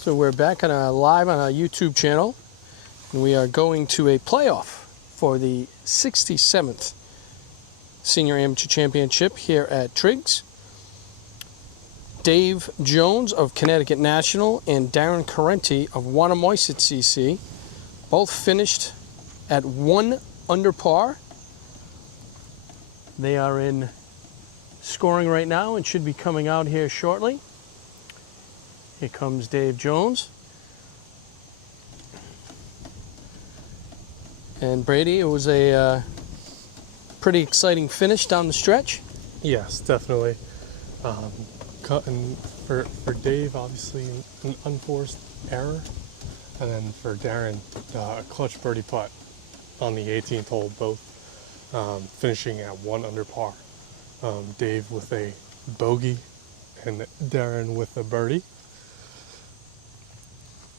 So we're back on live on our YouTube channel, and we are going to a playoff for the 67th Senior Amateur Championship here at Triggs. Dave Jones of Connecticut National and Darren Carenti of Wannamoisett CC both finished at 1 under par. They are in scoring right now and should be coming out here shortly. Here comes Dave Jones. And Brady, it was a pretty exciting finish down the stretch. Yes, definitely. And for Dave, obviously an unforced error. And then for Darren, a clutch birdie putt on the 18th hole, both finishing at 1 under par. Dave with a bogey and Darren with a birdie.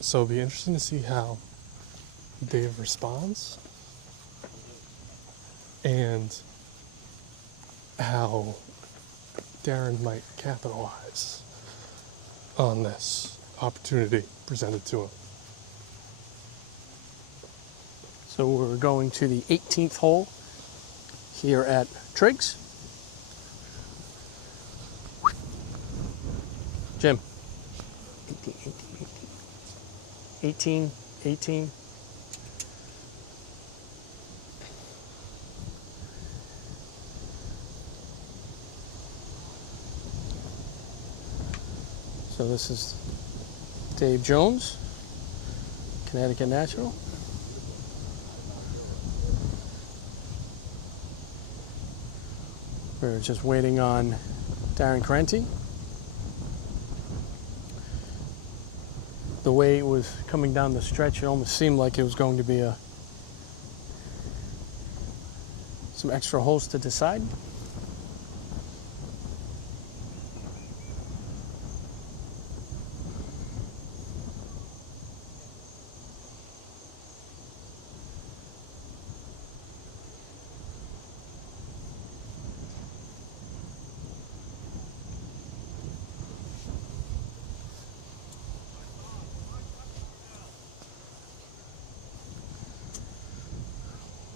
So it'll be interesting to see how Dave responds and how Darren might capitalize on this opportunity presented to him. So we're going to the 18th hole here at Triggs. Jim. 18. So this is Dave Jones, Connecticut National. We're just waiting on Darren Carenti. The way it was coming down the stretch, it almost seemed like it was going to be some extra holes to decide.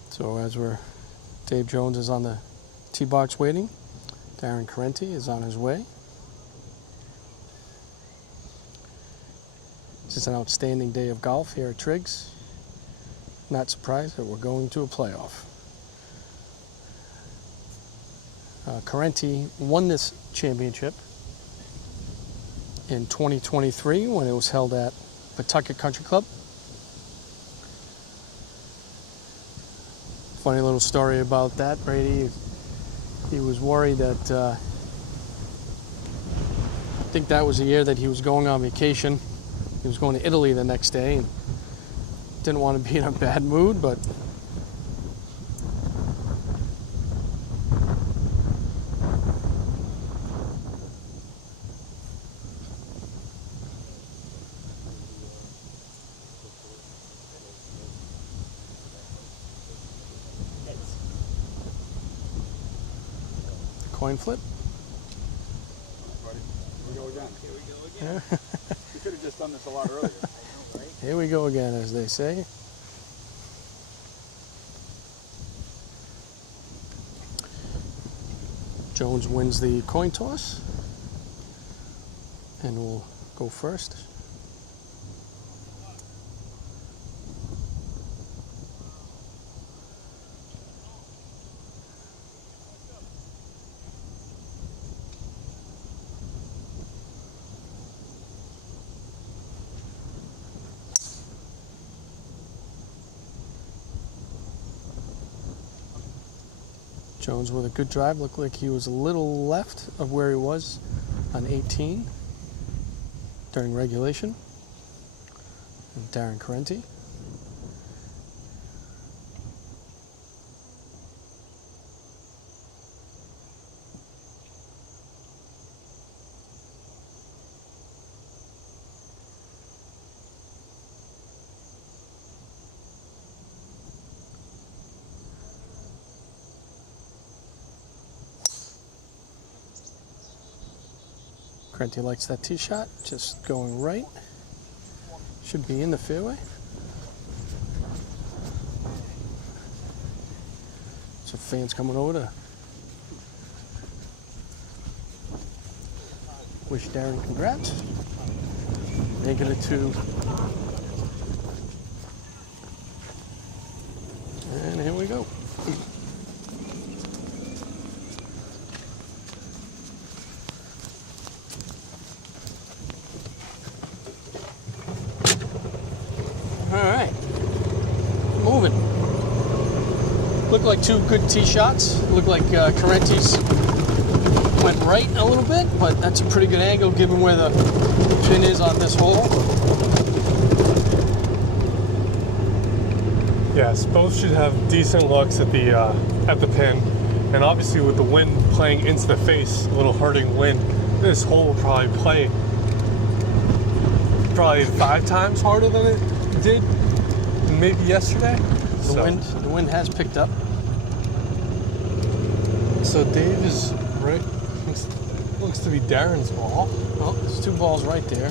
So as Dave Jones is on the tee box waiting, Darren Carenti is on his way. This is an outstanding day of golf here at Triggs. Not surprised that we're going to a playoff. Carenti won this championship in 2023 when it was held at Pawtucket Country Club. Funny little story about that, Brady. He was worried that, I think that was the year that he was going on vacation. He was going to Italy the next day and didn't want to be in a bad mood, but coin flip. Here we go again. We could have just done this a lot earlier. Here we go again, as they say. Jones wins the coin toss and will go first. Jones with a good drive. Looked like he was a little left of where he was on 18 during regulation. And Darren Carenti. Carenti likes that tee shot, just going right. Should be in the fairway. Some fans coming over to wish Darren congrats. Making it to. And here we go. All right, moving. Looked like two good tee shots. Looked like Carenti's went right a little bit, but that's a pretty good angle given where the pin is on this hole. Yes, both should have decent looks at the pin, and obviously with the wind playing into the face, a little hurting wind, this hole will probably play 5 times harder than it did maybe yesterday. The wind has picked up. So Dave is right. Looks to be Darren's ball. Oh, there's 2 balls right there.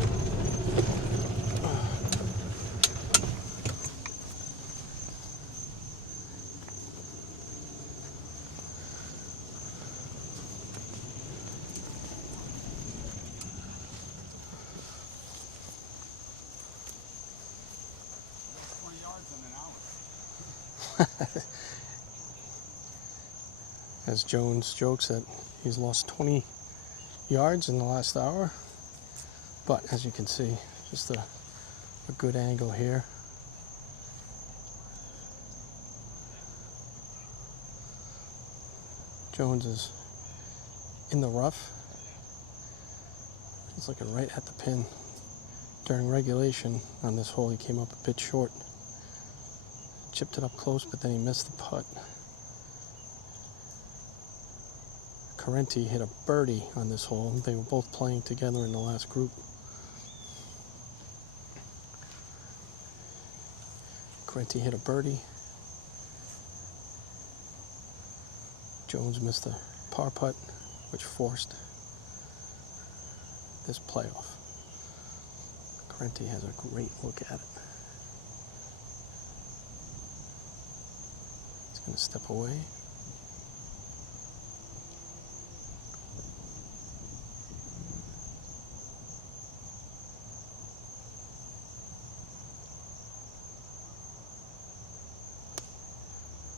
As Jones jokes that he's lost 20 yards in the last hour, but as you can see, just a good angle here. Jones is in the rough. He's looking right at the pin. During regulation on this hole, he came up a bit short. Chipped it up close, but then he missed the putt. Carenti hit a birdie on this hole. They were both playing together in the last group. Carenti hit a birdie. Jones missed a par putt, which forced this playoff. Carenti has a great look at it. He's going to step away.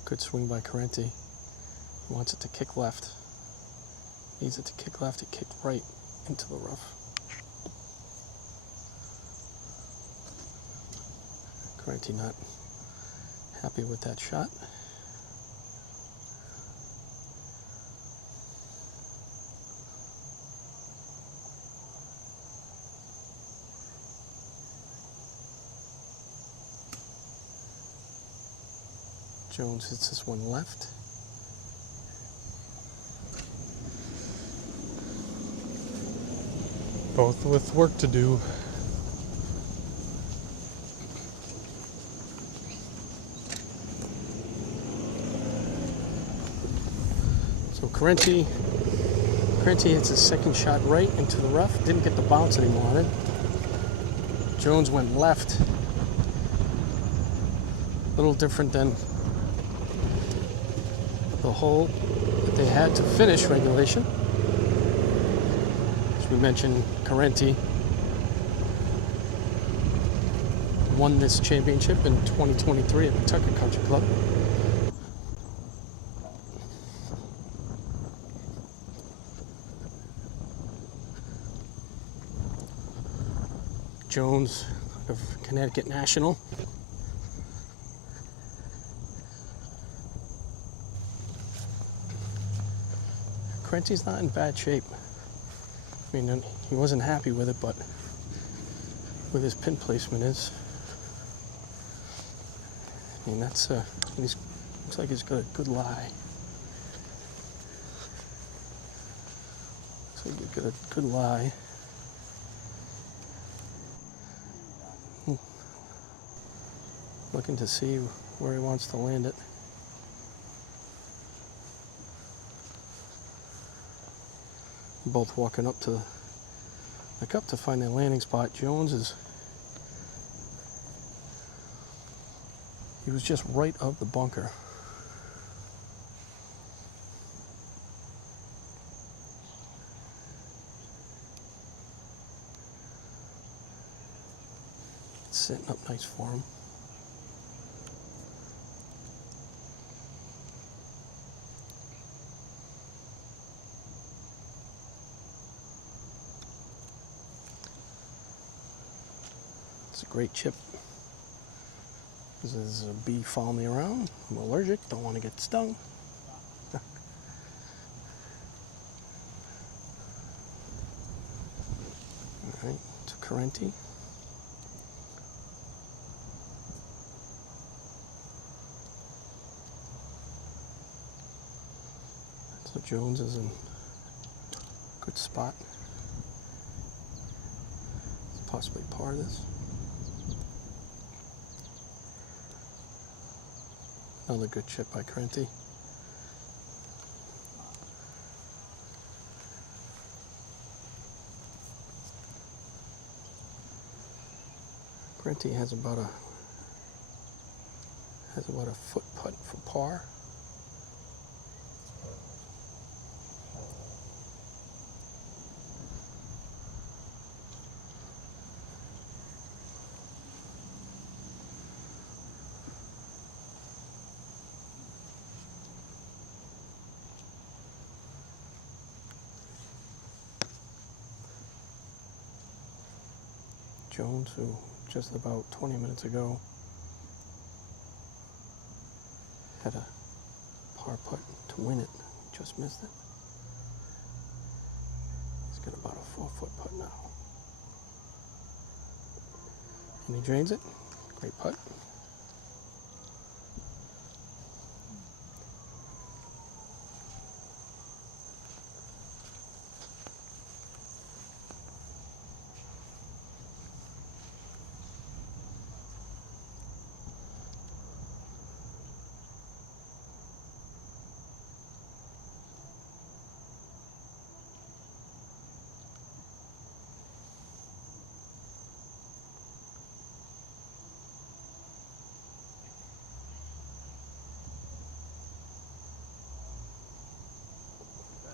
Good swing by Carenti. He wants it to kick left. Needs it to kick left. He kicked right into the rough. Carenti not happy with that shot. Jones hits this one left. Both with work to do. So Carenti hits his second shot right into the rough. Didn't get the bounce that he wanted. Jones went left. A little different than the hole that they had to finish regulation. As we mentioned, Carenti won this championship in 2023 at the Tucker Country Club. Jones of Connecticut National. Carenti's not in bad shape. I mean, he wasn't happy with it, but with his pin placement is, I mean, that's looks like he's got a good lie. Looks like he's got a good lie. Looking to see where he wants to land it. Both walking up to the cup to find their landing spot. Jones is He was just right of the bunker. It's sitting up nice for him. It's a great chip. This is a bee following me around. I'm allergic, don't want to get stung. Alright, it's a Carenti. So Jones is in a good spot. It's possibly part of this. Another good chip by Carenti. Carenti has about a foot putt for par. Jones, who just about 20 minutes ago had a par putt to win it, just missed it. He's got about a 4-foot putt now. And he drains it. Great putt.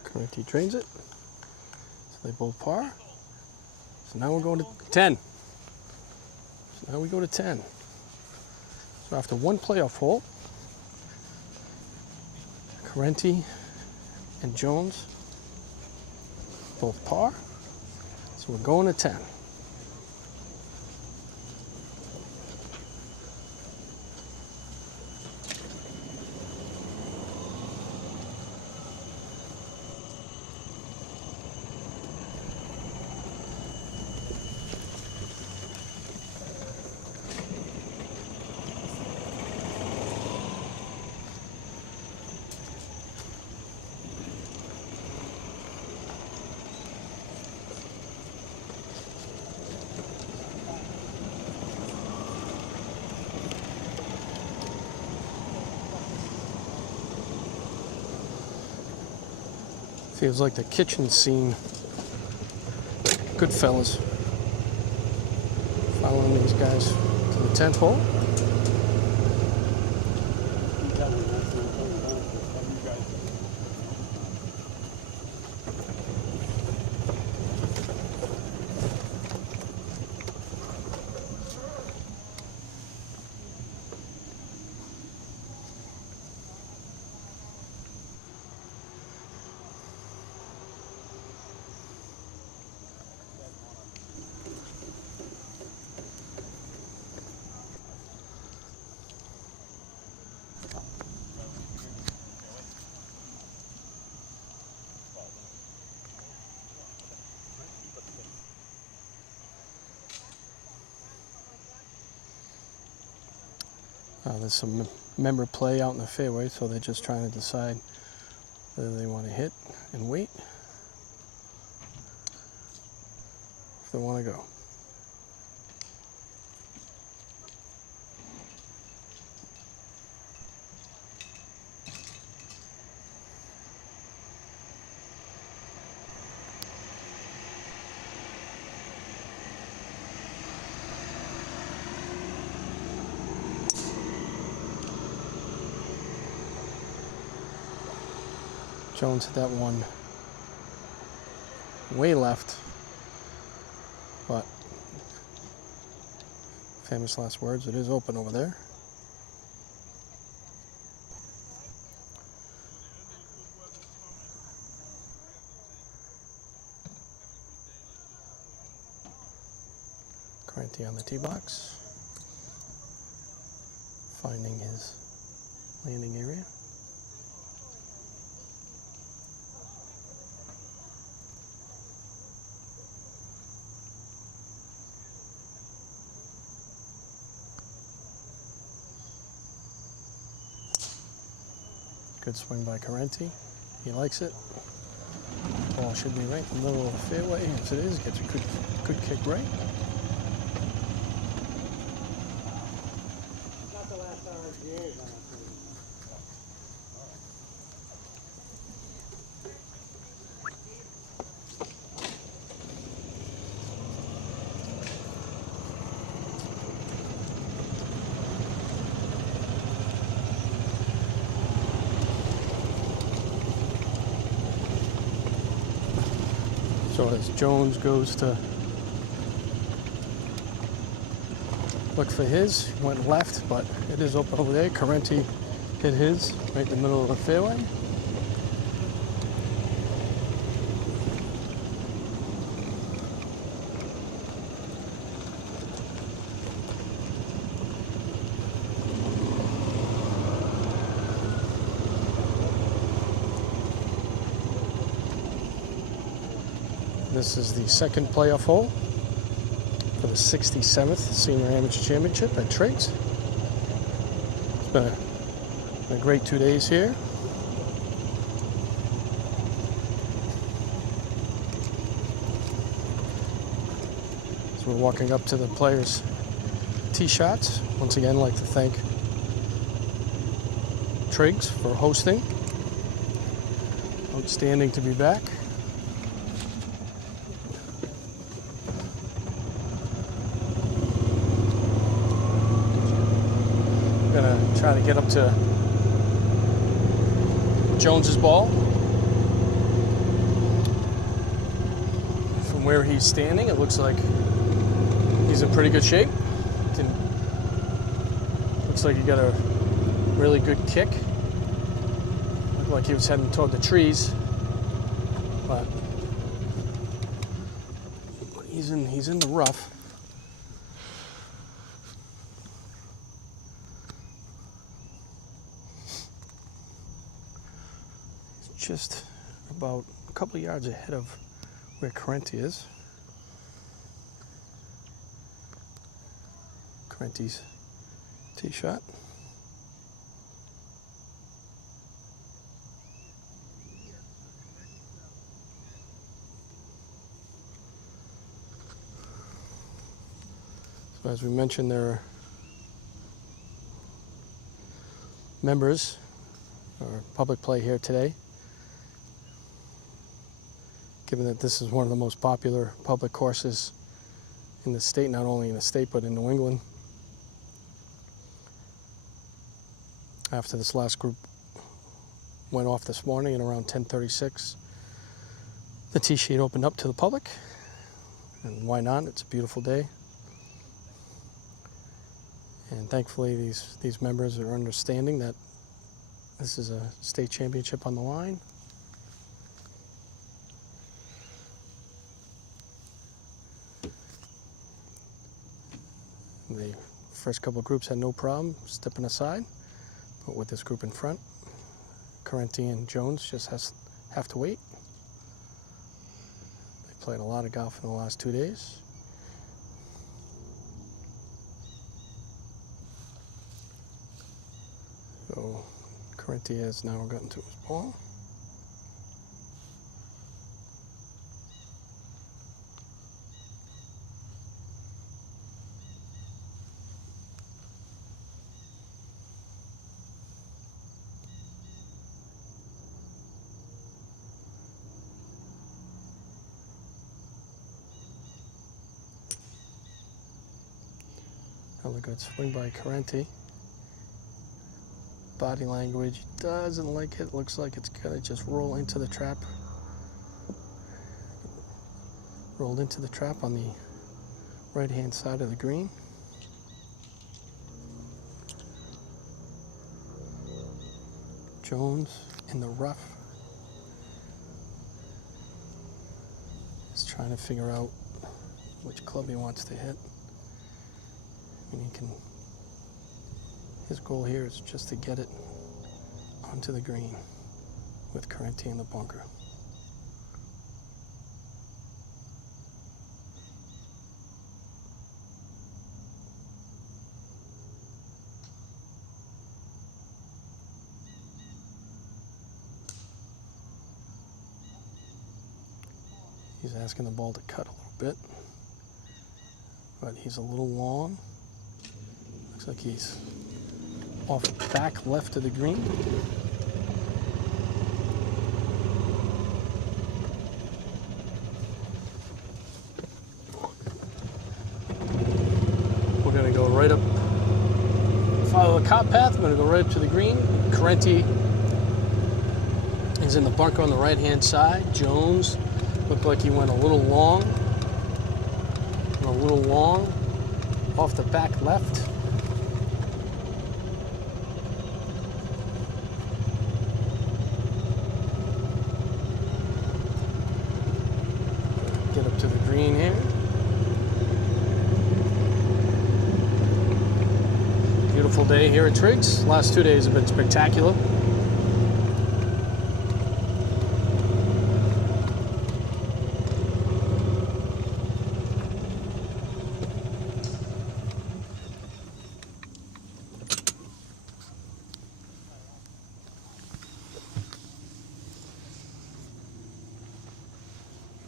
Carenti drains it. So they both par. So now we're going to 10. So now we go to 10. So after one playoff hole, Carenti and Jones both par. So we're going to 10. Feels like the kitchen scene. Good fellas. Following these guys to the 10th hole. There's some member play out in the fairway, so they're just trying to decide whether they want to hit and wait, if they want to go. Jones hit that one way left, but famous last words, it is open over there. Carenti on the tee box, finding his landing area. Good swing by Carenti. He likes it. Ball should be right in the middle of the fairway. Yes, it is. Gets a good kick right. Not the last RGA is on that thing. So as Jones goes to look for his, went left, but it is open over there. Carenti hit his right in the middle of the fairway. This is the second playoff hole for the 67th Senior Amateur Championship at Triggs. It's been a great 2 days here. So we're walking up to the players' tee shots. Once again, I'd like to thank Triggs for hosting. Outstanding to be back. Gonna try to get up to Jones's ball. From where he's standing, it looks like he's in pretty good shape. Looks like he got a really good kick. Looked like he was heading toward the trees, but he's in the rough. Just about a couple of yards ahead of where Carenti is. Carenti's tee shot. So as we mentioned, there are members or public play here today. Given that this is one of the most popular public courses in the state, not only in the state, but in New England. After this last group went off this morning at around 10:36, the tee sheet opened up to the public. And why not? It's a beautiful day. And thankfully these members are understanding that this is a state championship on the line. The first couple of groups had no problem stepping aside, but with this group in front, Carenti and Jones just have to wait. They played a lot of golf in the last 2 days. So Carenti has now gotten to his ball. Another good swing by Carenti. body language. Doesn't like it. Looks like it's gonna just roll into the trap. Rolled into the trap on the right-hand side of the green. Jones in the rough. He's trying to figure out which club he wants to hit. And his goal here is just to get it onto the green with Carenti in the bunker. He's asking the ball to cut a little bit, but he's a little long. Looks like he's off back left of the green. We're going to go right up, follow the cop path. We're going to go right up to the green. Carenti is in the bunker on the right-hand side. Jones looked like he went a little long. Off the back left. Get up to the green here. Beautiful day here at Triggs. Last 2 days have been spectacular.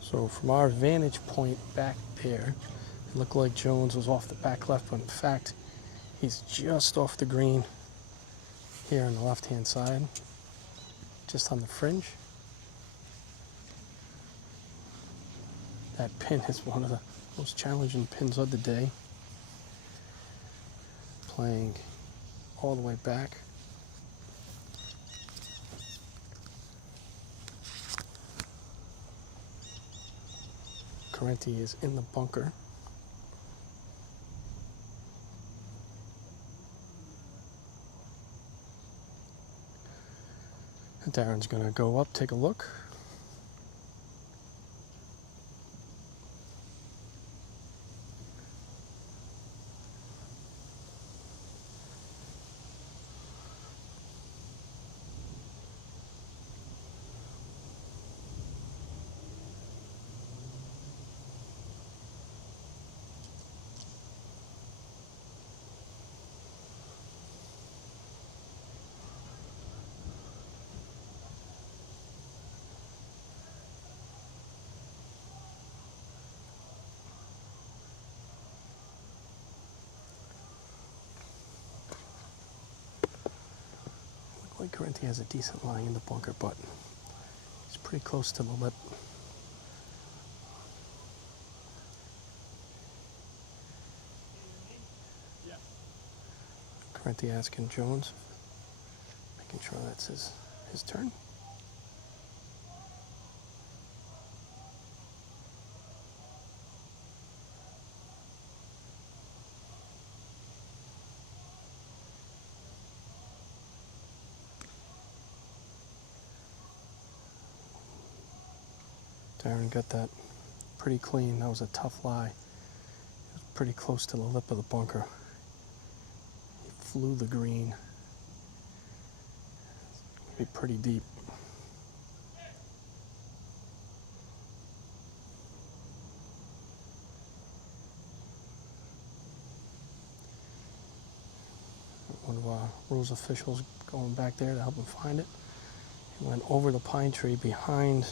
So from our vantage point back there, it looked like Jones was off the back left, but in fact, he's just off the green here on the left-hand side, just on the fringe. That pin is one of the most challenging pins of the day. Playing all the way back. Carenti is in the bunker. And Darren's going to go up, take a look. Carenti has a decent lie in the bunker, but he's pretty close to the lip. Yeah. Carenti asking Jones, making sure that's his turn. Darren got that pretty clean. That was a tough lie. It was pretty close to the lip of the bunker. He flew the green. Be pretty deep. One of our rules officials going back there to help him find it. He went over the pine tree behind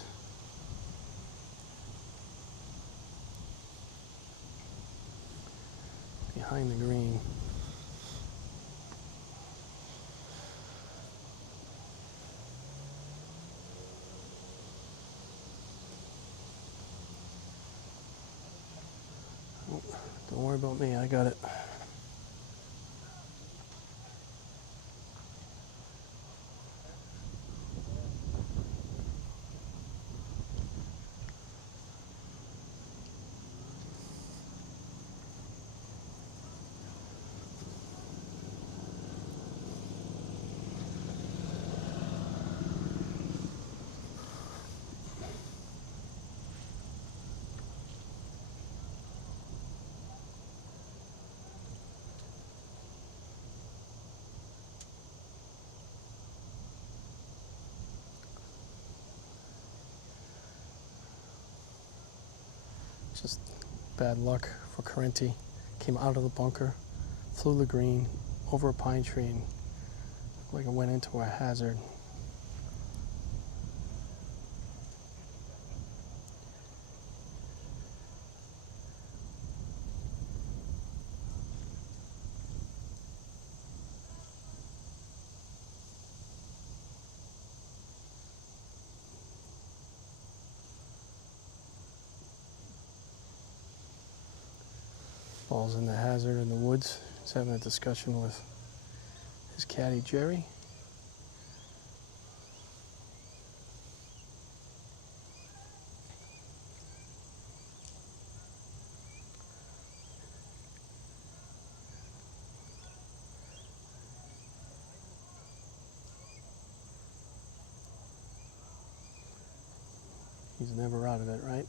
the green. Oh, don't worry about me, I got it. Just bad luck for Carenti. Came out of the bunker, flew the green, over a pine tree, and looked like it went into a hazard. Ball's in the hazard in the woods. He's having a discussion with his caddy, Jerry. He's never out of it, right?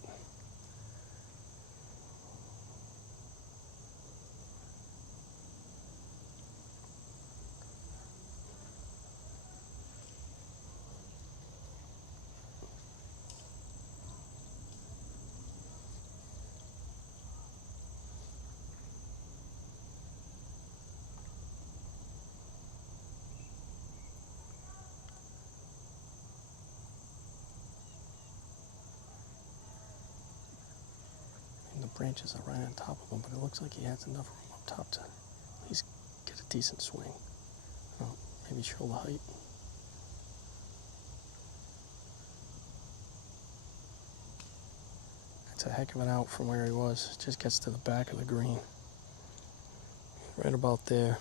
The branches are right on top of him, but it looks like he has enough room up top to at least get a decent swing. Oh, maybe shoulder height. That's a heck of an out from where he was. Just gets to the back of the green. Right about there.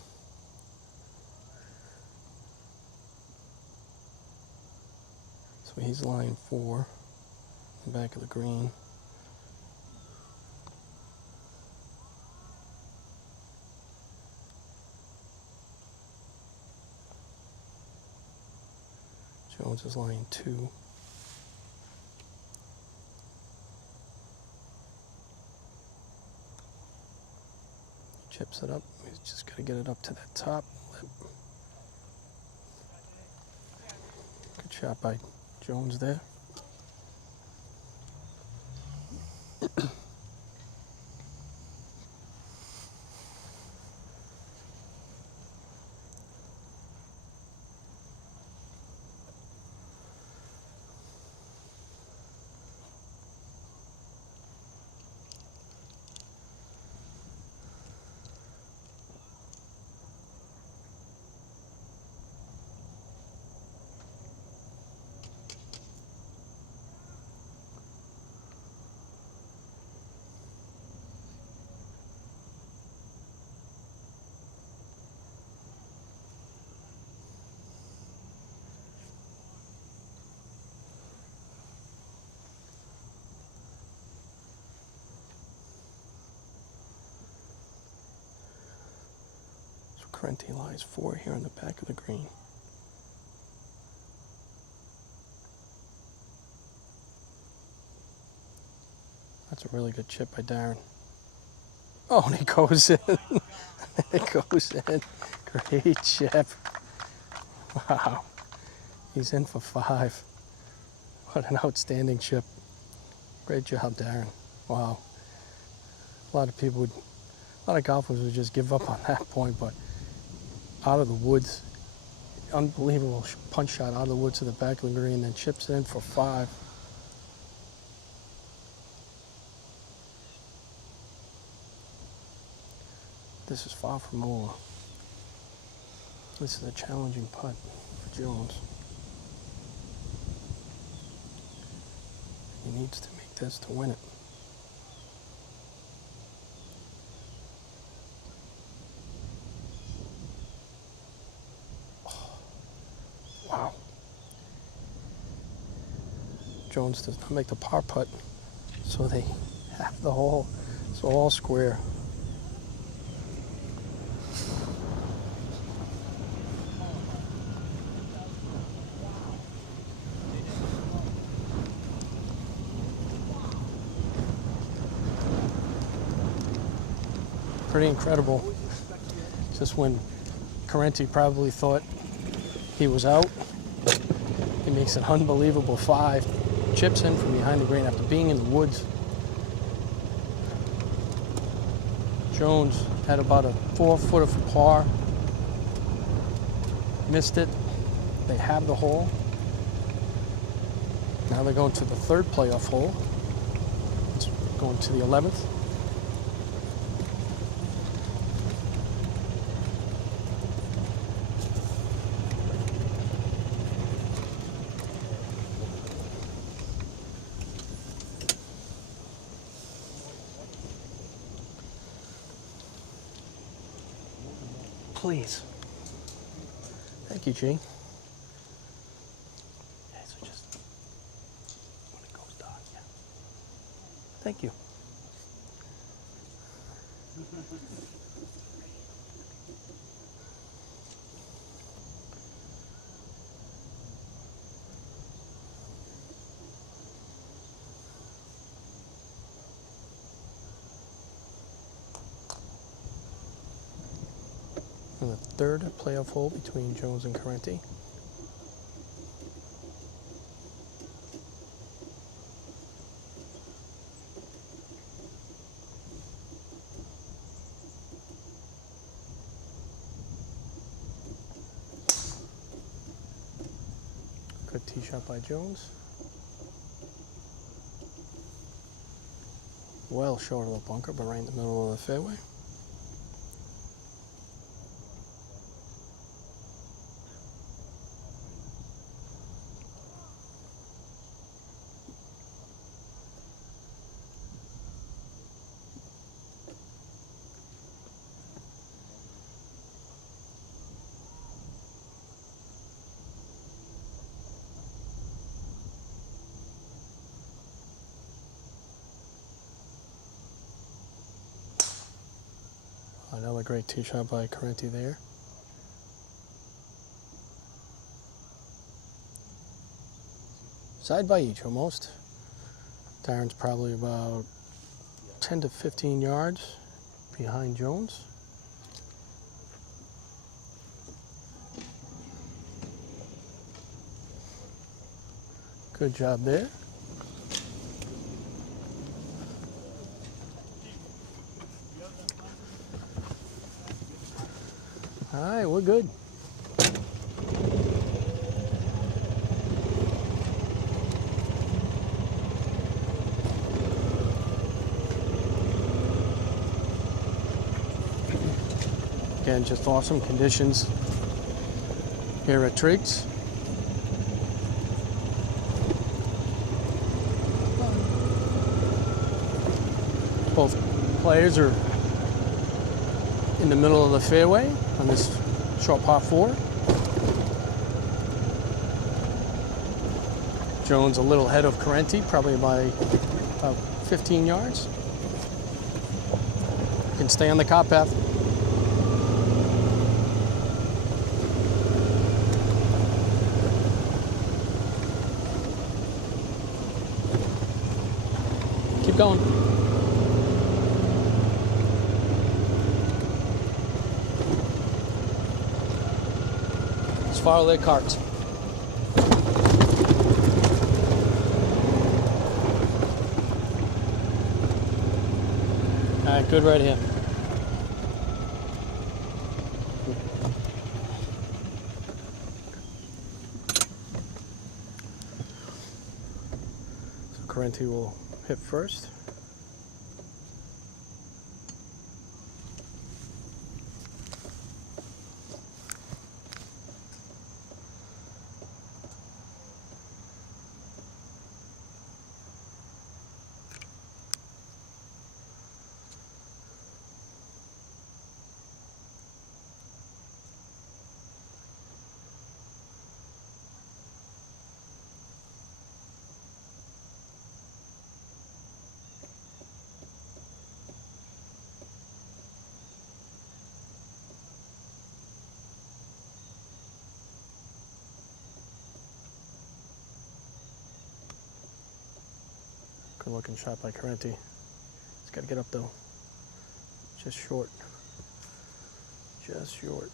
So he's line 4, the back of the green. Jones is line 2. Chips it up. He's just got to get it up to that top lip. Good shot by Jones there. Carenti lies 4 here in the back of the green. That's a really good chip by Darren. Oh, and he goes in. It goes in. Great chip. Wow. He's in for 5. What an outstanding chip. Great job, Darren. Wow. A lot of golfers would just give up on that point, but out of the woods, unbelievable punch shot out of the woods to the back of the green, then chips it in for 5. This is far from over. This is a challenging putt for Jones. He needs to make this to win it. Wow. Jones does not make the par putt, so they have the hole. So all square. Pretty incredible. Just when Carenti probably thought he was out, he makes an unbelievable 5, chips in from behind the green after being in the woods. Jones had about a 4-footer for par. Missed it. They have the hole. Now they're going to the third playoff hole. It's going to the 11th. Please. Thank you, G. Okay, so just when it goes dark, yeah. Thank you. And the third playoff hole between Jones and Carenti. Good tee shot by Jones. Well short of the bunker, but right in the middle of the fairway. Another great tee shot by Carenti there. Side by each almost. Darren's probably about 10 to 15 yards behind Jones. Good job there. All right, we're good. Again, just awesome conditions here at Triggs. Both players are in the middle of the fairway on this short par 4. Jones a little ahead of Carenti, probably by about 15 yards. Can stay on the cart path. Keep going. Let's follow their carts. All right, good right here. So Carenti will hit first. Good looking shot by Carenti. He's got to get up though. Just short. Just short.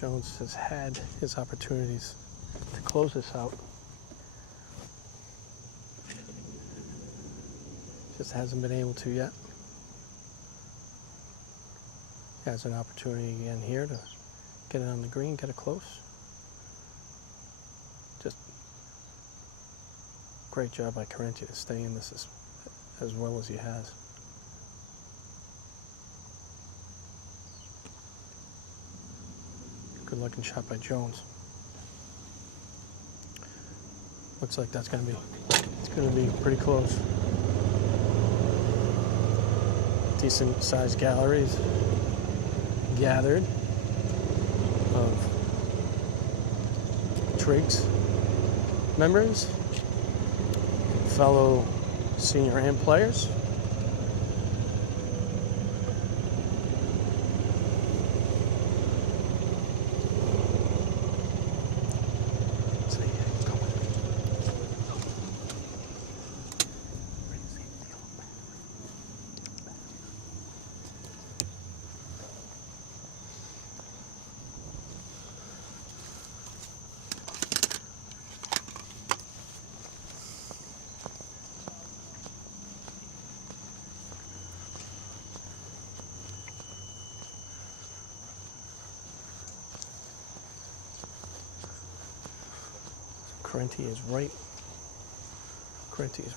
Jones has had his opportunities to close this out. Just hasn't been able to yet. He has an opportunity again here to get it on the green, get it close. Just great job by Carenti to stay in this as well as he has. Good looking shot by Jones. Looks like it's gonna be pretty close. Decent sized galleries gathered of Triggs members, fellow senior AM players. Carenti is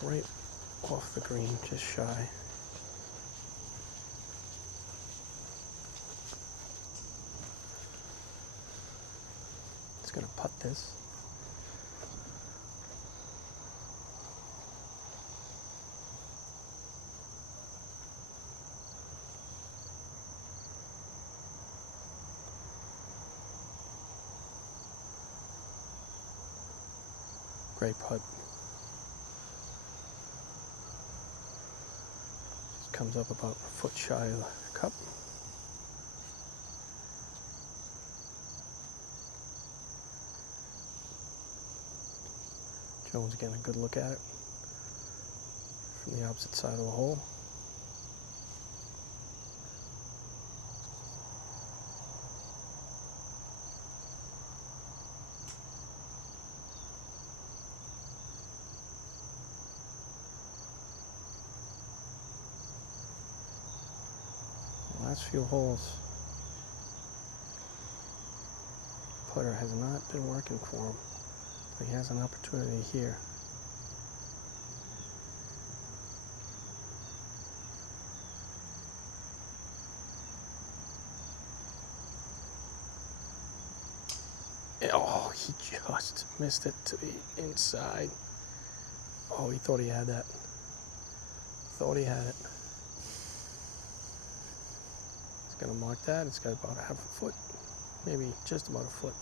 right off the green, just shy. It's gonna putt this. Great putt. Just comes up about a foot shy of the cup. Jones getting a good look at it from the opposite side of the hole. Last few holes, putter has not been working for him, but he has an opportunity here. Oh, he just missed it to the inside. Oh, he thought he had that. Thought he had it. Gonna mark that. It's got about a half a foot, maybe just about a foot.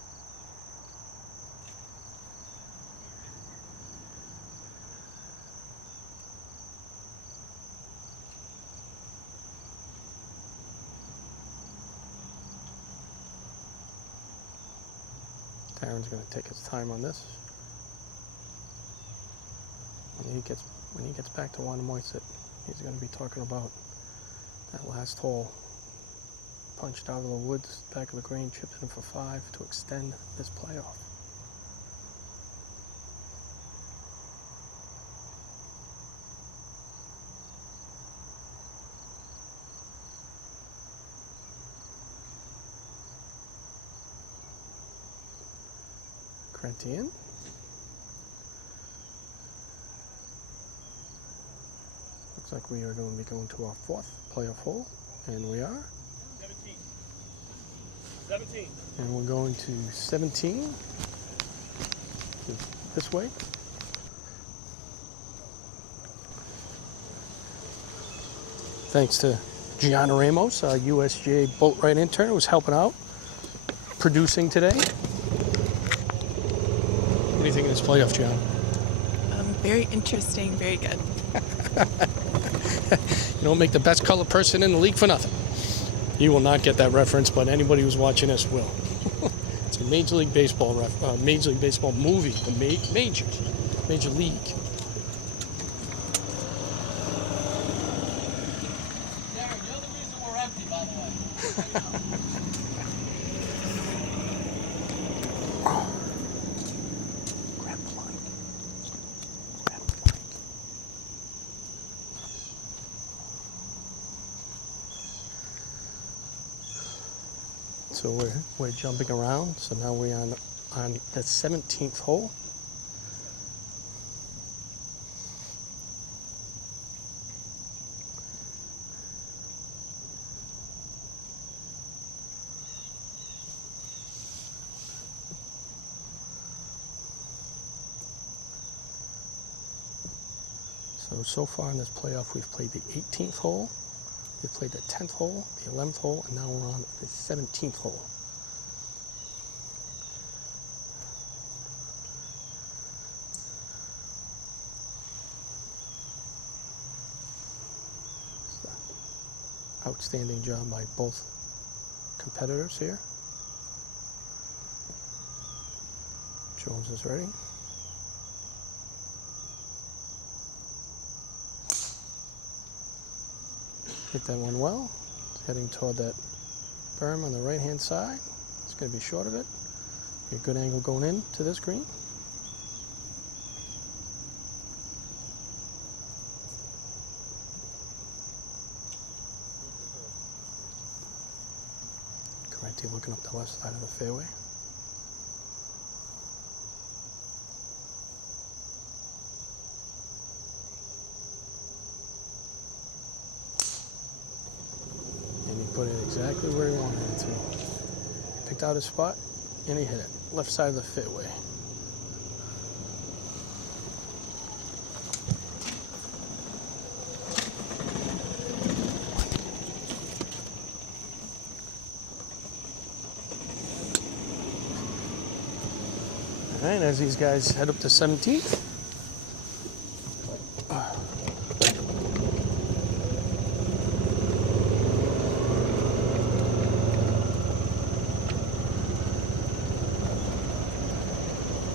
Darren's gonna take his time on this. When he gets back to Wannamoyset, he's gonna be talking about that last hole. Punched out of the woods, back of the green, chipped in for 5 to extend this playoff. Carenti in. Looks like we are going to be going to our 4th playoff hole, and we are. 17. And we're going to 17. This way. Thanks to Gianna Ramos, our USGA boat ride intern, who was helping out, producing today. What do you think of this playoff, Gianna? Very interesting, very good. You don't make the best color person in the league for nothing. You will not get that reference, but anybody who's watching this will. It's a Major League Baseball Major League Baseball movie, the Major League. Darren, you're the reason we're empty, by the way. So we're jumping around. So now we're on the 17th hole. So far in this playoff, we've played the 18th hole, we've played the 10th hole, the 11th hole, and now we're on the 17th hole. Outstanding job by both competitors here. Jones is ready. Hit that one well. It's heading toward that berm on the right-hand side. It's going to be short of it. Be a good angle going in to this green. Correctly looking up the left side of the fairway. Put it exactly where he wanted it to. Picked out his spot, and he hit it. Left side of the fairway. All right, as these guys head up to 17th.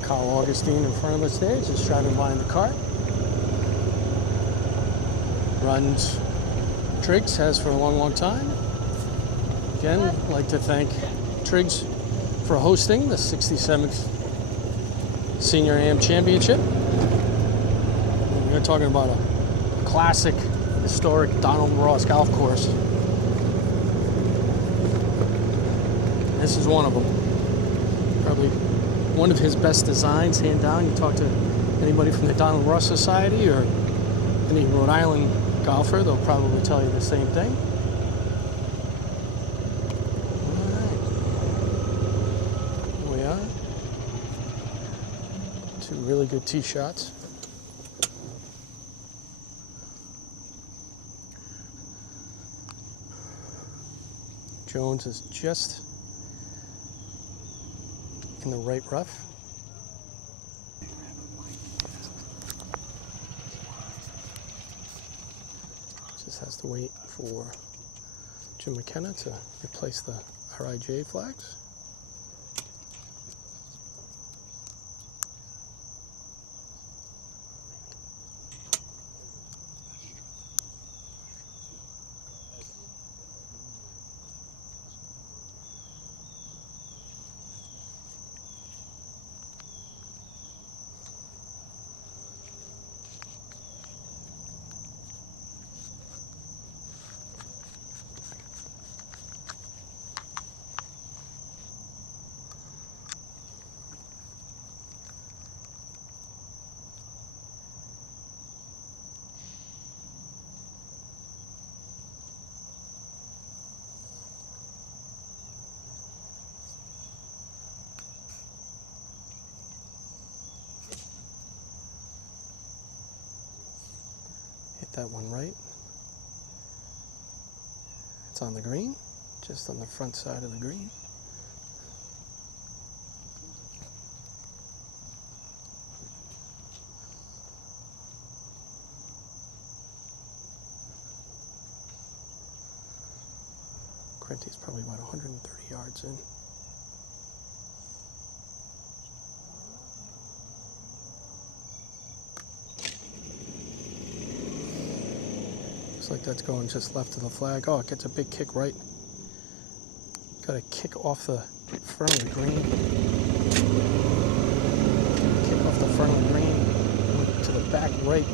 Carl Augustine in front of the stage is driving behind the cart. Runs Triggs, has for a long, long time. Again, I'd like to thank Triggs for hosting the 67th Senior AM Championship. We're talking about a classic, historic Donald Ross golf course. This is one of them. Probably one of his best designs, hand down. You talk to anybody from the Donald Ross Society or any Rhode Island golfer, they'll probably tell you the same thing. All right. Here we are. Two really good tee shots. Jones is just in the right rough. Just has to wait for Jim McKenna to replace the RIJ flags. That one right. It's on the green, just on the front side of the green. Crenty's probably about 130 yards in. Looks like that's going just left of the flag. Oh, it gets a big kick right. Got to kick off the front of the green. Kick off the front of the green to the back right.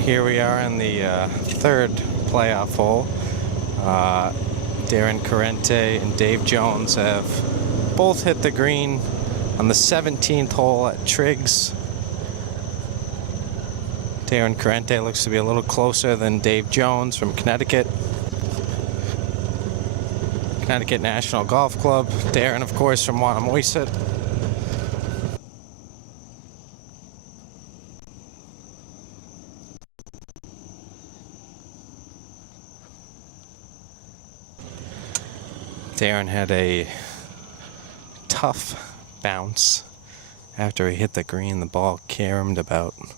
here we are in the third playoff hole. Darren Carente and Dave Jones have both hit the green on the 17th hole at Triggs. Darren Carente looks to be a little closer than Dave Jones from Connecticut National Golf Club. Darren, of course, from Wannamoisett. Darren had a tough bounce after he hit the green. The ball caromed about an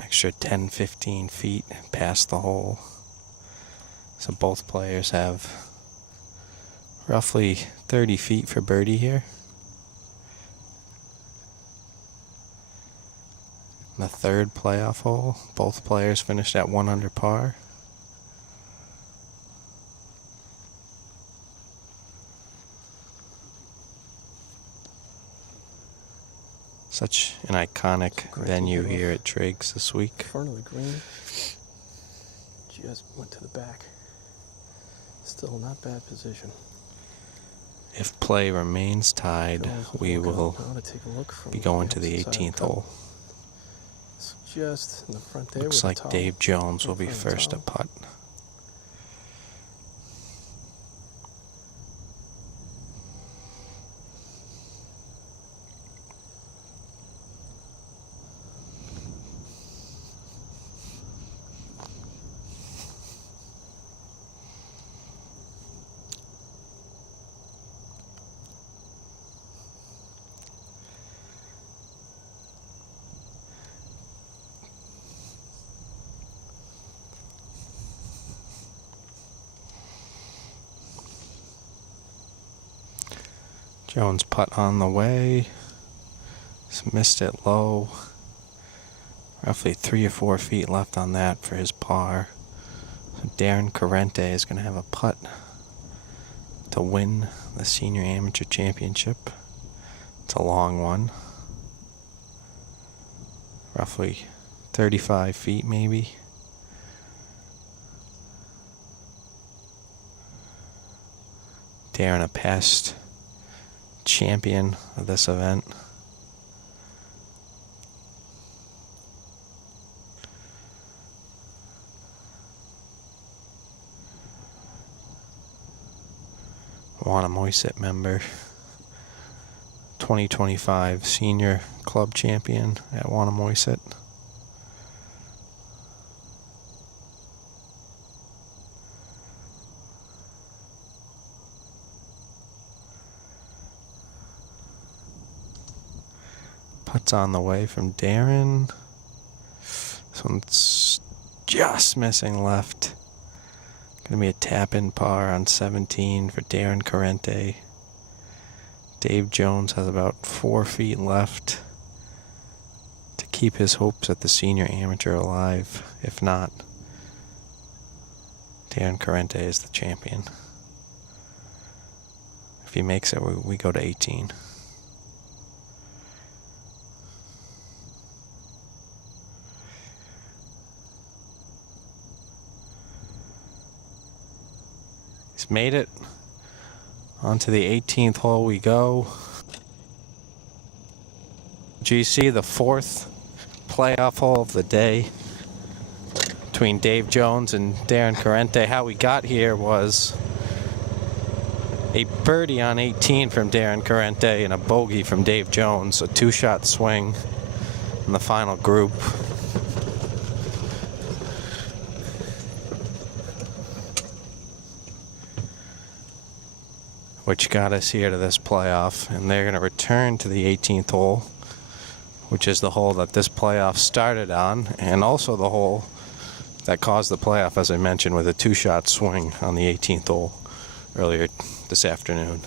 extra 10-15 feet past the hole. So both players have roughly 30 feet for birdie here. The third playoff hole, both players finished at 1 under par. Such an iconic venue here at Triggs this week. Front of the green. Just went to the back. Still not bad position. If play remains tied, we will be going to the 18th hole. It's just in the front there. Looks like Dave Jones will be first to putt. Jones putt on the way. Just missed it low. Roughly 3 or 4 feet left on that for his par. So Darren Carente is going to have a putt to win the Senior Amateur Championship. It's a long one. Roughly 35 feet maybe. Darren, a past champion of this event. Wannamoisett member. 2025 senior club champion at Wannamoisett. Putts on the way from Darren. This one's just missing left. Gonna be a tap-in par on 17 for Darren Carente. Dave Jones has about 4 feet left to keep his hopes at the Senior Amateur alive. If not, Darren Carente is the champion. If he makes it, we go to 18. He's made it. Onto the 18th hole we go. GC, the fourth playoff hole of the day between Dave Jones and Darren Carente. How we got here was a birdie on 18 from Darren Carente and a bogey from Dave Jones. A 2-shot swing in the final group. Which got us here to this playoff, and they're going to return to the 18th hole, which is the hole that this playoff started on, and also the hole that caused the playoff, as I mentioned, with a 2-shot swing on the 18th hole earlier this afternoon.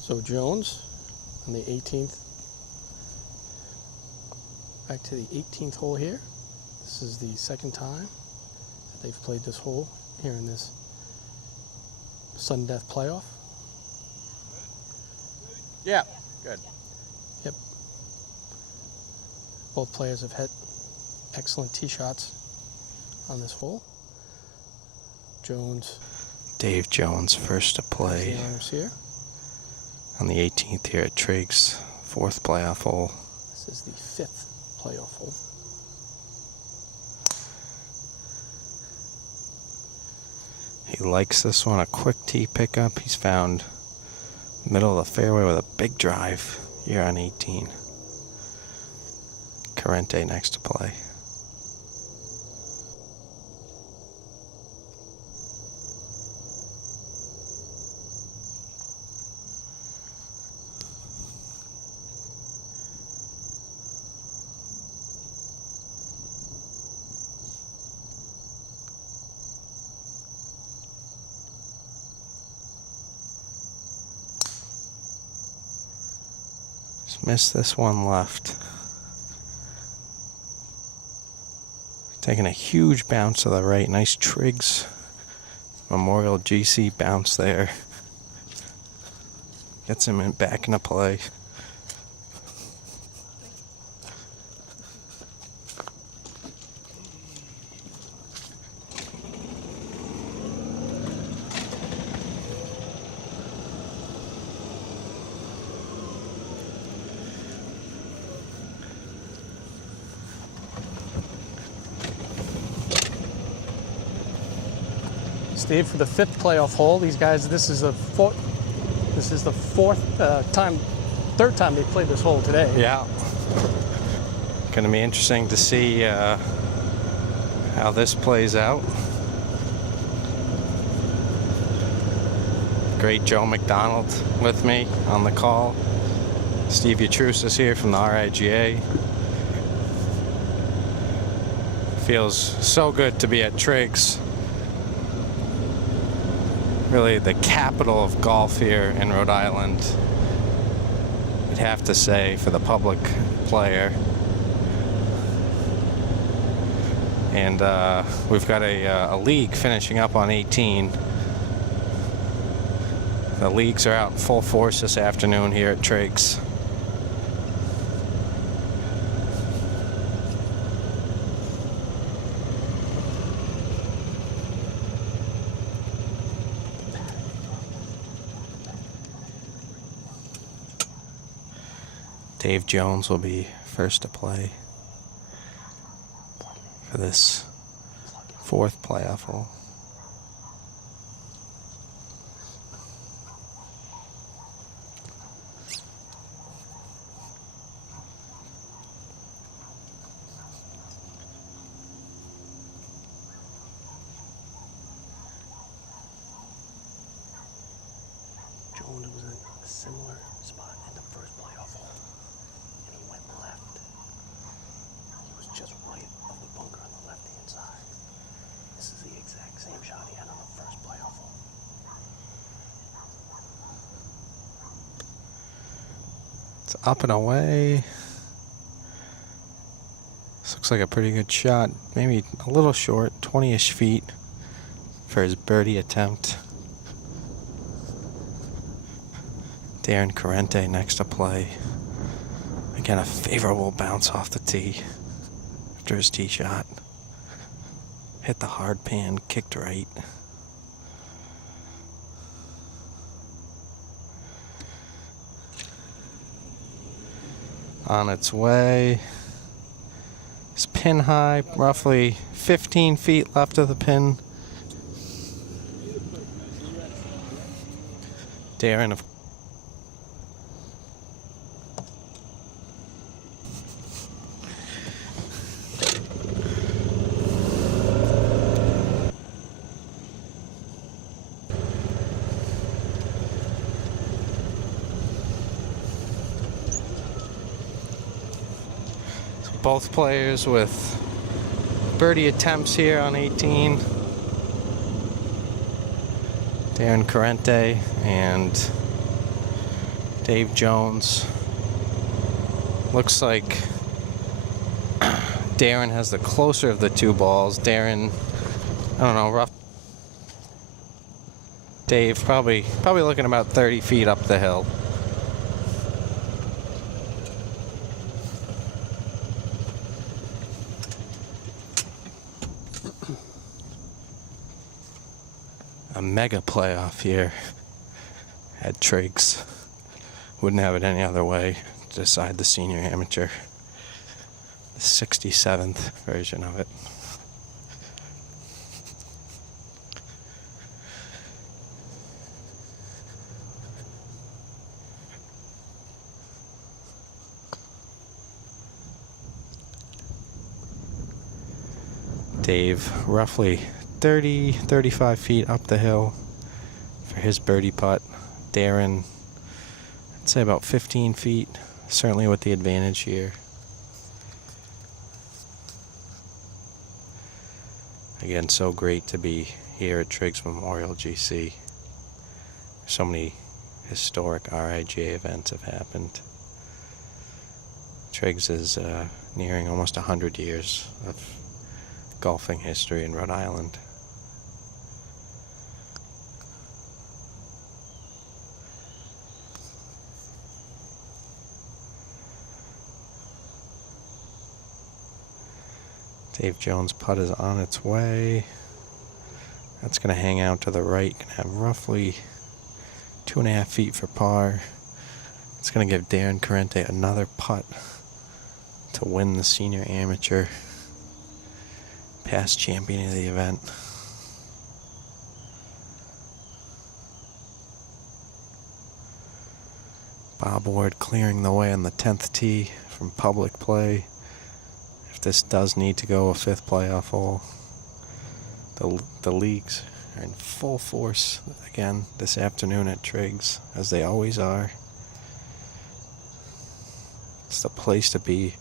So Jones on the 18th. Back to the 18th hole here. This is the second time that they've played this hole here in this sudden death playoff. Yeah, good. Yep. Both players have hit excellent tee shots on this hole. Jones, Dave Jones first to the play honors here. on the 18th here at Triggs, 4th playoff hole. This is the 5th playoff hole. He likes this one, a quick tee pickup. He's found middle of the fairway with a big drive here on 18. Carente next to play. Just missed this one left. Taking a huge bounce to the right. Nice Triggs Memorial GC bounce there. Gets him back into play. Steve, for the 5th playoff hole, these guys, this is the third time they played this hole today. Yeah. Going to be interesting to see how this plays out. Great Joe McDonald with me on the call. Steve Yatrus is here from the RIGA. Feels so good to be at Triggs. Really the capital of golf here in Rhode Island. You'd have to say for the public player. And we've got a league finishing up on 18. The leagues are out in full force this afternoon here at Triggs. Dave Jones will be first to play for this 4th playoff hole. Jones was in a similar spot in the first playoff hole, and he went left. He was just right of the bunker on the left-hand side. This is the exact same shot he had on the first playoff hole. It's up and away. This looks like a pretty good shot. Maybe a little short, 20-ish feet for his birdie attempt. Darren Carente next to play. Again, a favorable bounce off the tee after his tee shot. Hit the hard pan, kicked right. On its way. It's pin high, roughly 15 feet left of the pin. Darren, of both players with birdie attempts here on 18. Darren Carente and Dave Jones. Looks like Darren has the closer of the two balls. Darren, I don't know, rough. Dave probably looking about 30 feet up the hill. A mega playoff here at Triggs. Wouldn't have it any other way to decide the senior amateur. The 67th version of it. Dave, roughly 35 feet up the hill for his birdie putt. Darren, I'd say about 15 feet, certainly with the advantage here. Again, so great to be here at Triggs Memorial GC. So many historic RIGA events have happened. Triggs is nearing almost 100 years of golfing history in Rhode Island. Dave Jones' putt is on its way. That's going to hang out to the right. Going to have roughly 2.5 feet for par. It's going to give Darren Carente another putt to win the senior amateur. Past champion of the event. Bob Ward clearing the way on the 10th tee from public play. If this does need to go a 5th playoff hole, the leagues are in full force again this afternoon at Triggs, as they always are. It's the place to be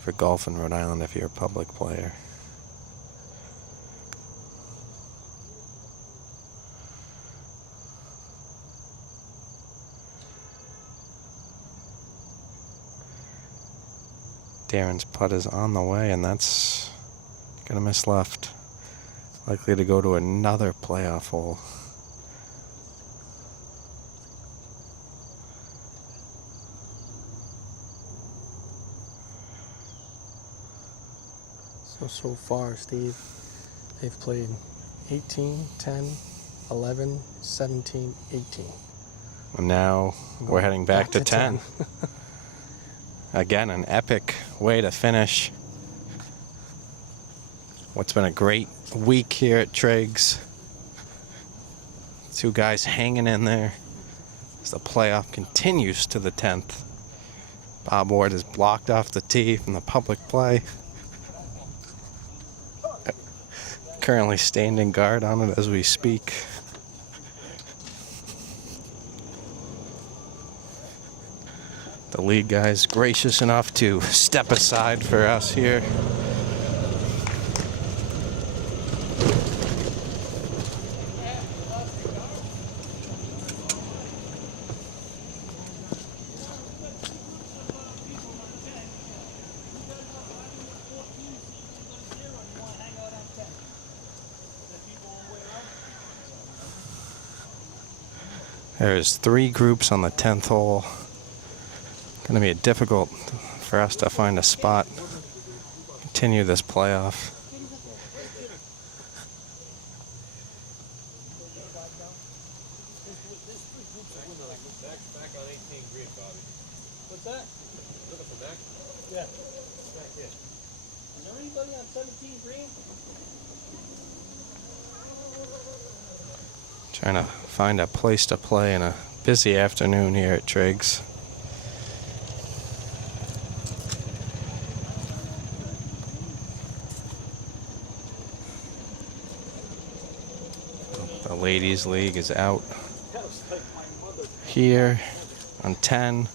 for golf in Rhode Island if you're a public player. Darren's putt is on the way, and that's gonna miss left. Likely to go to another playoff hole. So far, Steve, they've played 18, 10, 11, 17, 18. And now we're heading back to 10. Again, an epic way to finish what's been a great week here at Triggs. Two guys hanging in there as the playoff continues to the 10th. Bob Ward is blocked off the tee from the public play. Currently standing guard on it as we speak. The lead guy's gracious enough to step aside for us here. There's 3 groups on the 10th hole. Going to be difficult for us to find a spot. Continue this playoff. What's that? Looking for Mac? Yeah. Back here. Is there anybody on 17 green? Trying to find a place to play in a busy afternoon here at Triggs. The Ladies League is out here on 10.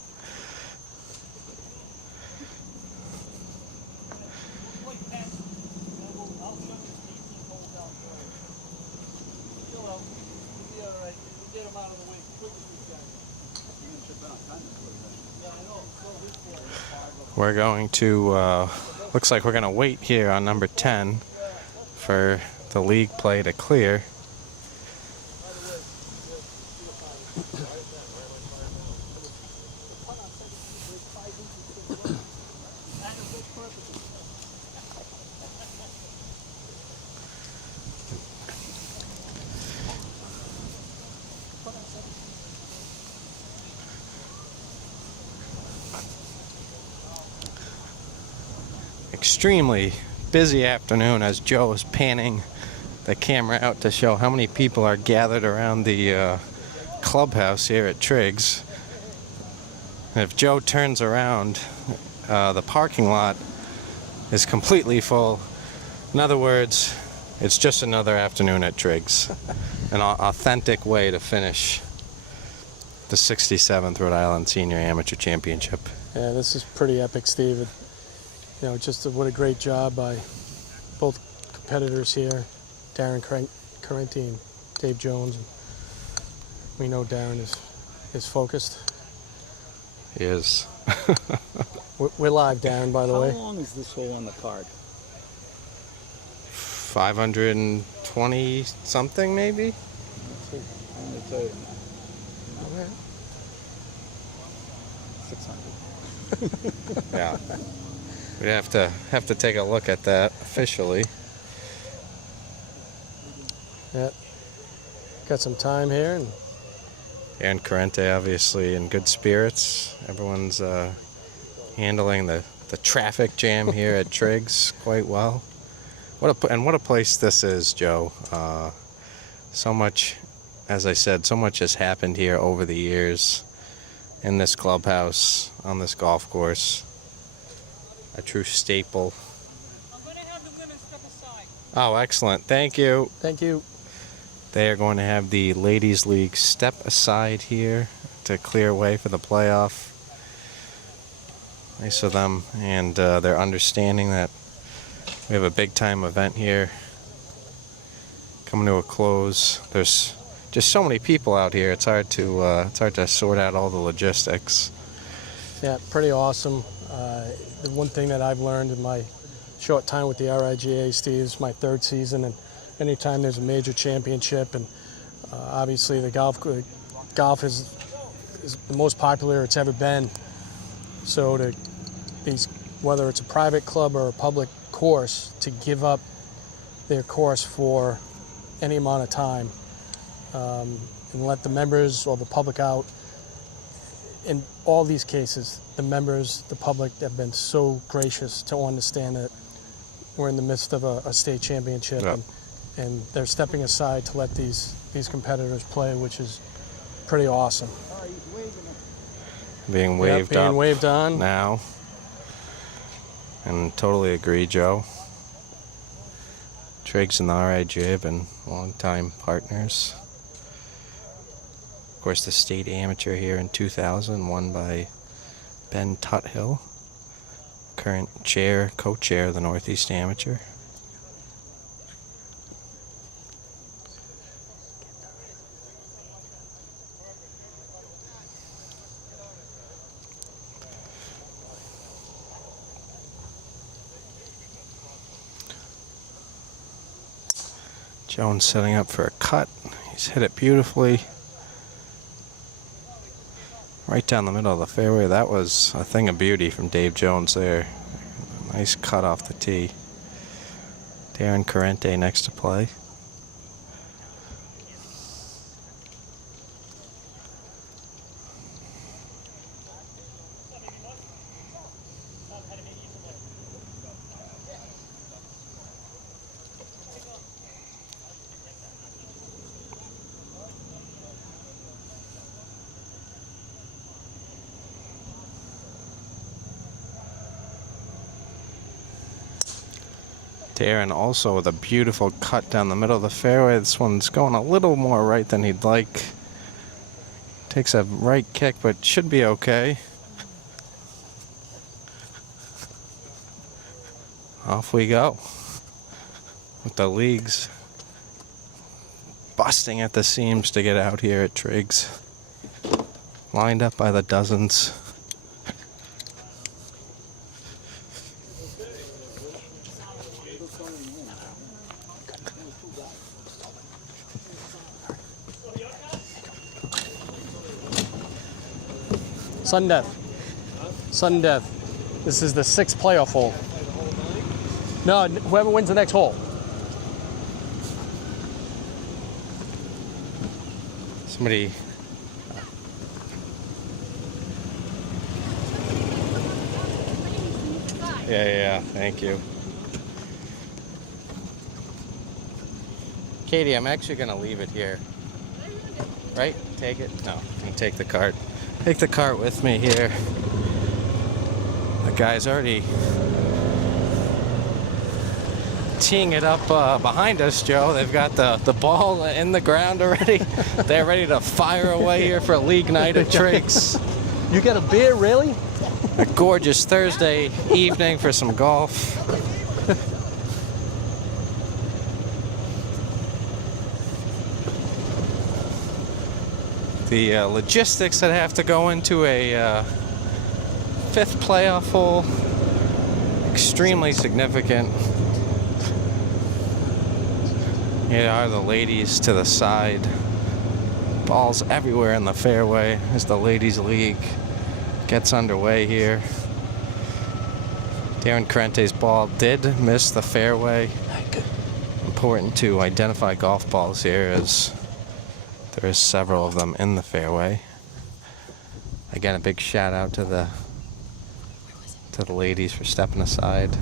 We're going to Looks like we're going to wait here on number 10 for the league play to clear. Extremely busy afternoon as Joe is panning the camera out to show how many people are gathered around the clubhouse here at Triggs. And if Joe turns around, the parking lot is completely full. In other words, it's just another afternoon at Triggs. An authentic way to finish the 67th Rhode Island Senior Amateur Championship. Yeah, this is pretty epic, Steve. You know, just what a great job by both competitors here, Darren Carenti and Dave Jones. And we know Darren is focused. He is. We're live, Darren, by the way. How long is this hole on the card? 520 something, maybe? Let's see. I'm going to tell you. Okay. 600. Yeah. We'd have to take a look at that officially. Yeah. Got some time here. And Carente obviously in good spirits. Everyone's handling the traffic jam here at Triggs quite well. What a place this is, Joe. So much, as I said, so much has happened here over the years in this clubhouse, on this golf course. A true staple. I'm going to have the women step aside. Oh, excellent. Thank you. Thank you. They are going to have the Ladies League step aside here to clear way for the playoff. Nice of them, and they're understanding that we have a big time event here coming to a close. There's just so many people out here. It's hard to sort out all the logistics. Yeah, pretty awesome. The one thing that I've learned in my short time with the RIGA, Steve, is my third season, and anytime there's a major championship, and obviously the golf is the most popular it's ever been. So to these, whether it's a private club or a public course, to give up their course for any amount of time and let the members or the public out. In all these cases, the members, the public have been so gracious to understand that we're in the midst of a state championship, Yep. and they're stepping aside to let these competitors play, which is pretty awesome. Being waved being up waved on. now. And totally agree, Joe. Triggs and the RIGA have been longtime partners. Of course, the state amateur here in 2000, won by Ben Tuthill, current co-chair of the Northeast Amateur. Jones setting up for a cut. He's hit it beautifully. Right down the middle of the fairway. That was a thing of beauty from Dave Jones there. Nice cut off the tee. Darren Carente next to play. Darren also with a beautiful cut down the middle of the fairway. This one's going a little more right than he'd like. Takes a right kick, but should be okay. Off we go. With the leagues busting at the seams to get out here at Triggs. Lined up by the dozens. Sudden death. Sudden death. This is the 6th playoff hole. No, whoever wins the next hole. Somebody. Yeah, thank you. Katie, I'm actually going to leave it here. Right? Take it? No, I'm going to take the cart. Take the cart with me here. The guy's already teeing it up behind us, Joe. They've got the ball in the ground already. They're ready to fire away here for a league night at Triggs. You got a beer, really? A gorgeous Thursday evening for some golf. The logistics that have to go into a 5th playoff hole, extremely significant. Here are the ladies to the side. Balls everywhere in the fairway as the ladies' league gets underway here. Darren Carente's ball did miss the fairway. Important to identify golf balls here as there is several of them in the fairway. Again, a big shout out to the ladies for stepping aside.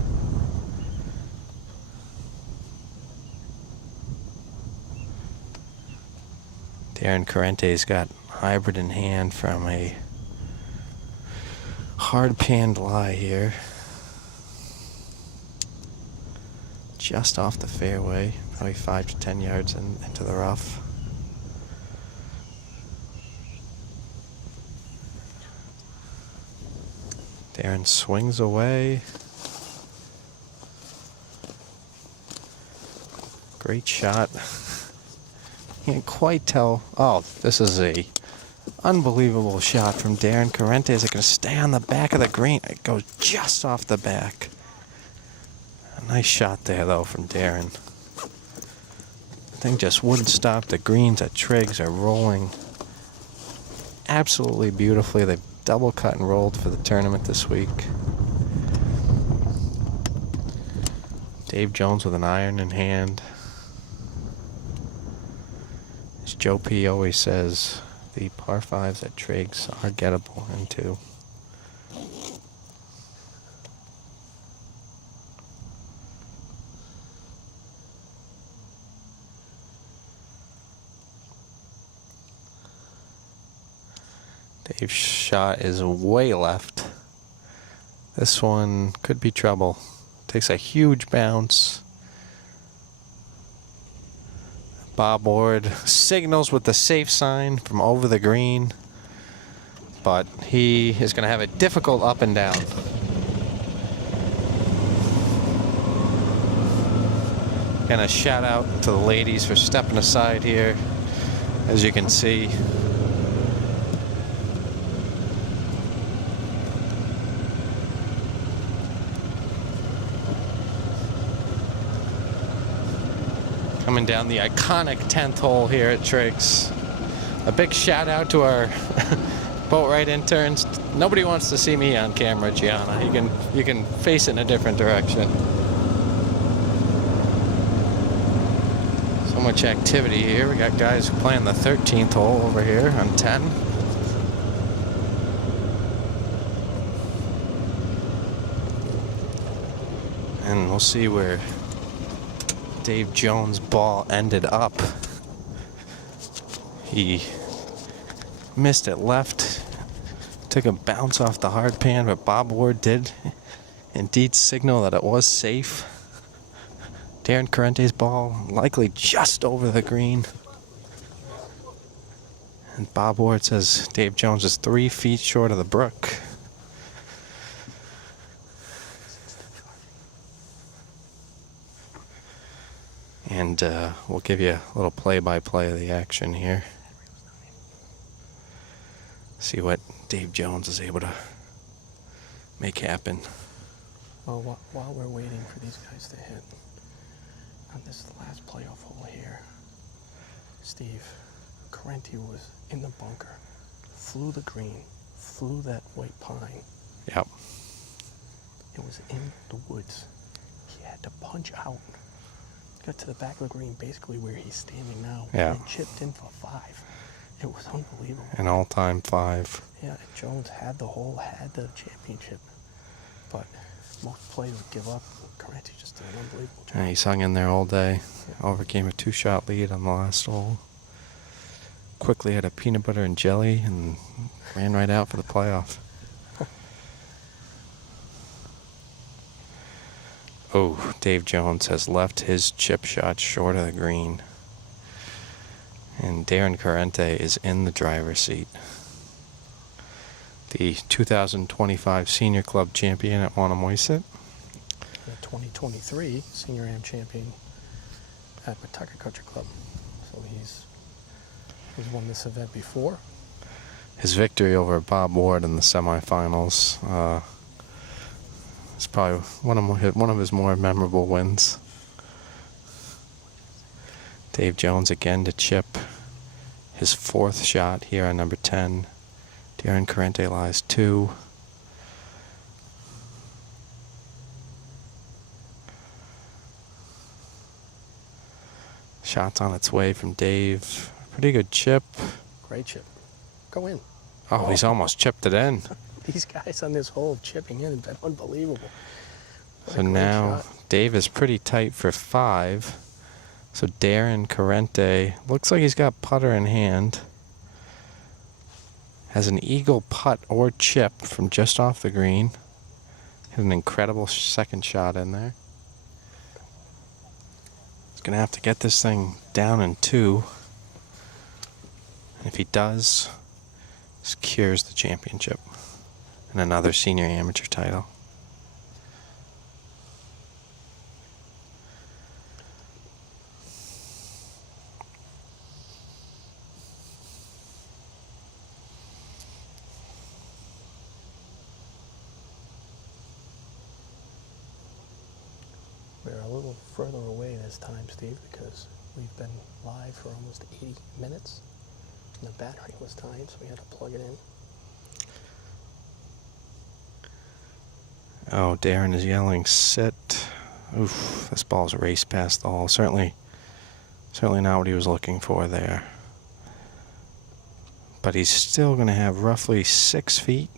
Darren Carente's got hybrid in hand from a hard panned lie here. Just off the fairway, probably 5 to 10 yards into the rough. Darren swings away. Great shot. Can't quite tell. Oh, this is a unbelievable shot from Darren Carente. Is it going to stay on the back of the green? It goes just off the back. A nice shot there, though, from Darren. The thing just wouldn't stop. The greens at Triggs are rolling absolutely beautifully. They've double cut and rolled for the tournament this week. Dave Jones with an iron in hand. As Joe P always says, the par 5s at Triggs are gettable into. Dave's shot is way left. This one could be trouble. Takes a huge bounce. Bob Ward signals with the safe sign from over the green, but he is going to have a difficult up and down. And a shout out to the ladies for stepping aside here, as you can see. Coming down the iconic 10th hole here at Triggs. A big shout out to our boat ride interns. Nobody wants to see me on camera, Gianna. You can face it in a different direction. So much activity here. We got guys playing the 13th hole over here on 10. And we'll see where Dave Jones' ball ended up. He missed it left, took a bounce off the hard pan, but Bob Ward did indeed signal that it was safe. Darren Carente's ball likely just over the green. And Bob Ward says Dave Jones is 3 feet short of the brook. And we'll give you a little play-by-play of the action here. See what Dave Jones is able to make happen. Well, while we're waiting for these guys to hit, on this last playoff hole here, Steve, Carente was in the bunker, flew the green, flew that white pine. Yep. It was in the woods. He had to punch out. Got to the back of the green, basically where he's standing now. Yeah. And chipped in for 5. It was unbelievable. An all-time 5. Yeah, Jones had the hole, had the championship. But most players would give up. Carenti just did an unbelievable job. And he's hung in there all day. Overcame a 2-shot lead on the last hole. Quickly had a peanut butter and jelly and ran right out for the playoff. Oh, Dave Jones has left his chip shot short of the green. And Darren Carente is in the driver's seat. The 2025 Senior Club champion at Wannamoisett. The 2023 Senior Am champion at Pawtucket Country Club. So he's won this event before. His victory over Bob Ward in the semifinals is probably one of his more memorable wins. Dave Jones again to chip his 4th shot here on number 10. Darren Carente lies 2. Shots on its way from Dave. Pretty good chip. Great chip. Go in. Oh, he's almost chipped it in. These guys on this hole chipping in have been unbelievable. What a So great now shot. Dave is pretty tight for 5. So Darren Carente looks like he's got putter in hand. Has an eagle putt or chip from just off the green. Hit an incredible second shot in there. He's going to have to get this thing down in 2. And if he does, this secures the championship and another senior amateur title. We're a little further away this time, Steve, because we've been live for almost 80 minutes. And the battery was dying, so we had to plug it in. Oh, Darren is yelling, sit. Oof, this ball's raced past the hole. Certainly not what he was looking for there. But he's still going to have roughly 6 feet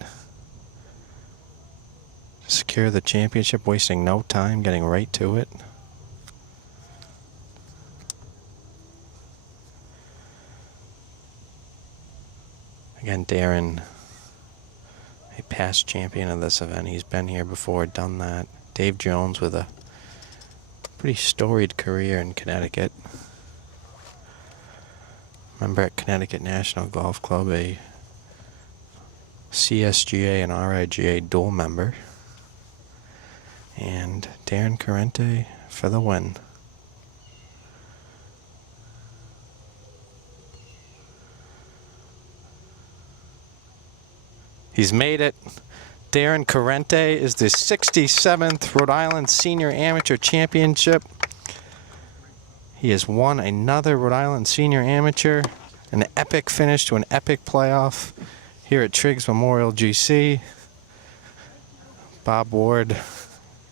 to secure the championship, wasting no time, getting right to it. Again, Darren, a past champion of this event. He's been here before, done that. Dave Jones with a pretty storied career in Connecticut. Member at Connecticut National Golf Club, a CSGA and RIGA dual member. And Darren Carente for the win. He's made it. Darren Carente is the 67th Rhode Island Senior Amateur Championship. He has won another Rhode Island Senior Amateur, an epic finish to an epic playoff here at Triggs Memorial GC. Bob Ward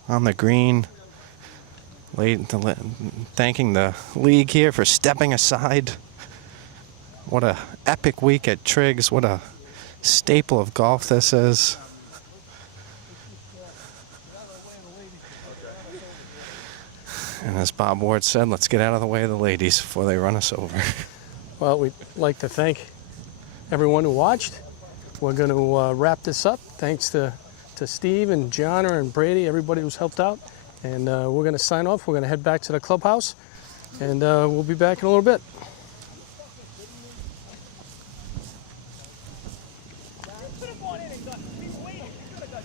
on the green, thanking the league here for stepping aside. What a epic week at Triggs. What a staple of golf this is. And as Bob Ward said, let's get out of the way of the ladies before they run us over. Well, we'd like to thank everyone who watched. We're going to wrap this up. Thanks to Steve and John and Brady, everybody who's helped out. And we're going to sign off. We're going to head back to the clubhouse. And we'll be back in a little bit.